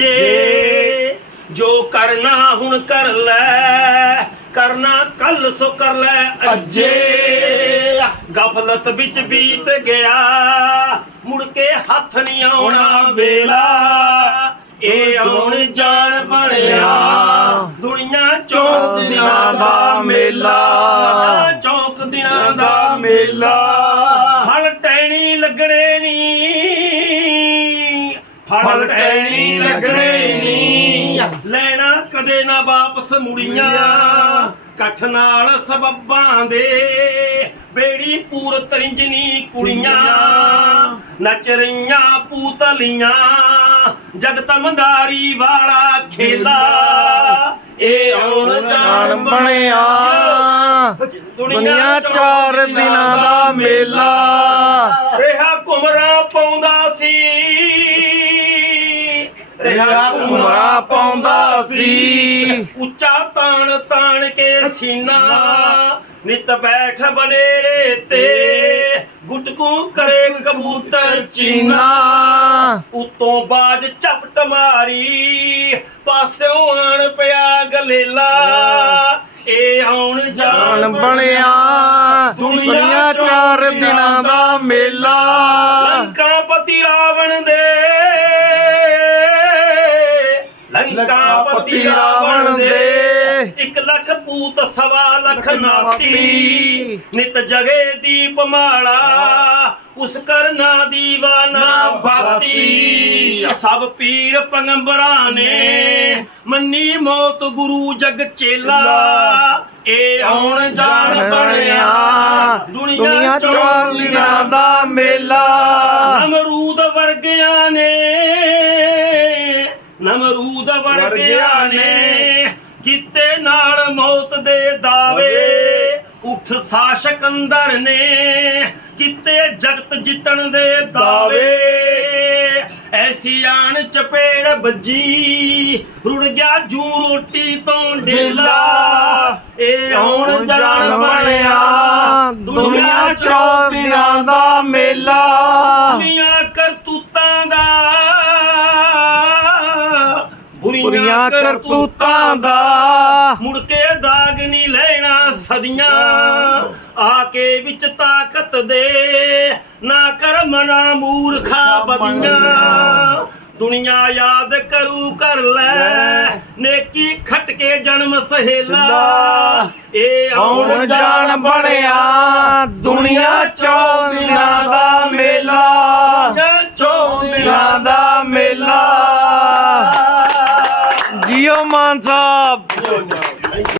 ਜੇ ਜੋ ਕਰਨਾ ਹੁਣ ਕਰ ਲੈ ਕਰਨਾ ਕੱਲ ਸੋ ਕਰ ਲੈ ਅੱਜੇ। ਗਫਲਤ ਵਿੱਚ ਬੀਤ ਗਿਆ ਮੁੜ ਕੇ ਹੱਥ ਨਹੀਂ ਆਉਣਾ ਵੇਲਾ। ਇਹ ਆਉਣ ਜਾਣ ਬਣਿਆ। ਦੁਨੀਆ ਚੌਕ ਦਿਨਾਂ ਦਾ ਮੇਲਾ। ਚੌਕ ਦਿਨਾਂ ਦਾ ਮੇਲਾ। ਟਹਿਣੀ ਲੱਗਣੇ। ਨੀ। ਲੈਣਾ ਕਦੇ ਨਾ ਵਾਪਸ ਮੁੜੀਆਂ। ਕੱਠ ਨਾਲ ਸਬੱਬਾਂ ਦੇ। ਬੇੜੀ ਪੂਰ ਤਰਿੰਜਨੀ ਕੁੜੀਆਂ। ਨੱਚ ਰਹੀਆਂ ਪੂਤਲੀਆਂ। ਜਗਤ ਮੰਦਾਰੀ ਵਾਲਾ ਖੇਲਾ। ਇਹ ਆਉਣ ਜਾਣ ਬਣਿਆ। ਦੁਨੀਆ ਚਾਰ ਦਿਨਾਂ ਦਾ ਮੇਲਾ। ਰਿਹਾ ਘੁਮਰਾ ਪਾਉਂਦਾ ਸੀ। ਰਿਹਾ ਘੁਮਰਾ ਪਾਉਂਦਾ ਸੀ। ਉੱਚਾ ਤਾਣ ਤਾਣ ਕੇ ਸੀਨਾ। ਨਿਤ ਬੈਠ ਬਨੇਰੇ ਤੇ ਗੁਟਕੂ ਕਰੇ ਕਬੂਤਰ ਚੀਨਾ। ਉਤੋਂ ਬਾਜ ਝਪਟ ਮਾਰੀ ਪਾਸਿਓਂ ਆਣ ਪਿਆ ਗਲੇਲਾ। ਇਹ ਆਉਣ ਜਾਣ ਬਣਿਆ ਦੁਨੀਆ ਚਾਰ ਦਿਨਾਂ ਦਾ ਮੇਲਾ। ਲੰਕਾਪਤੀ ਰਾਵਣ ਦੇ। ਇੱਕ ਲੱਖ ਪੂਤ ਸਵਾ ਲੱਖ ਨਾਤੀ। ਨਿਤ। ਜਗੇ ਦੀਪ ਮਾਲਾ। ਉਸ ਕਰਨਾ ਦੀਵਾਨਾ ਬਾਤੀ ਸਭ ਪੀਰ ਪੰਗੰਬਰਾਂ ਨੇ। ਮੰਨੀ ਮੌਤ ਗੁਰੂ ਜਗ ਚੇਲਾ। ਇਹ ਆਉਣ ਜਾਣ ਬਣਿਆ। ਦੁਨੀਆ ਚਾਰ ਦਿਨਾਂ ਦਾ ਮੇਲਾ। ਵਰਗਿਆਂ ਨੇ ਕੀਤੇ ਨਾਲ ਮੌਤ ਦੇ ਦਾਵੇ ਉੱਠ ਸਾਸ਼ਕ ਅੰਦਰ ਨੇ ਕੀਤੇ ਜਗਤ ਜਿੱਤਣ ਦੇ ਦਾਵੇ ਐਸੀ ਆਣ ਚਪੇੜ ਵੱਜੀ ਰੁੜ ਗਿਆ ਜੂ ਰੋਟੀ ਤੋਂ ਡੇਲਾ। ਇਹ ਆਉਣ ਜਾਣ ਬਣਿਆ। ਦੁਨੀਆ ਚਾਰ ਦਿਨਾਂ ਦਾ ਮੇਲਾ। ਬੁਰੀਆਂ ਬੁਰੀਆਂ ਕਰਤੂਤਾਂ ਦਾ ਮੁੜ ਕੇ ਦਾਗ ਨਹੀਂ ਲੈਣਾ ਸਦੀਆਂ। ਆ ਕੇ ਵਿੱਚ ਤਾਕਤ ਦੇ ਨਾ ਕਰ ਮਨਾ ਮੂਰਖਾ ਬਦੀਆਂ ਦੁਨੀਆ ਯਾਦ ਕਰੂ ਕਰ ਲੈ। ਨੇਕੀ ਖਟ ਕੇ ਜਨਮ ਸਹੇਲਾ। ਇਹ ਆਉਣ ਜਾਣ ਬਣਿਆ। ਦੁਨੀਆ ਚਾਰ ਦਿਨਾਂ ਮੇਲਾ ਜੀਓ ਮਾਨ ਸਾਹਿਬ